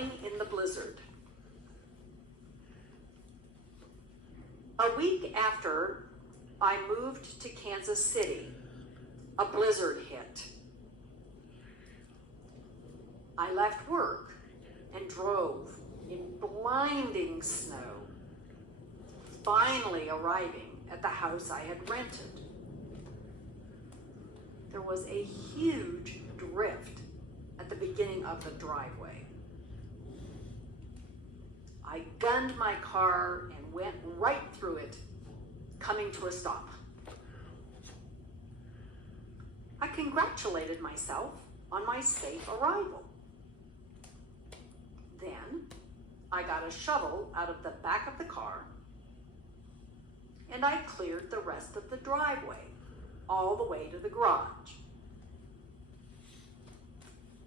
howling in the blizzard. A week after I moved to Kansas City, a blizzard hit. I left work and drove in blinding snow, finally arriving at the house I had rented. There was a huge drift at the beginning of the driveway. I gunned my car and went right through it, coming to a stop. I congratulated myself on my safe arrival. Then I got a shovel out of the back of the car and I cleared the rest of the driveway all the way to the garage.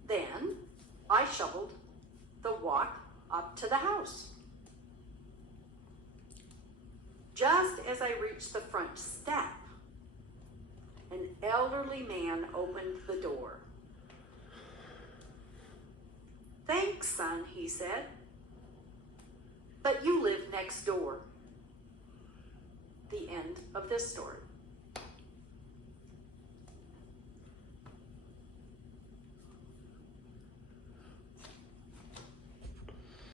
Then I shoveled the walk up to the house. Just as I reached the front step, an elderly man opened the door. "Thanks, son," he said, "but you live next door." The end of this story.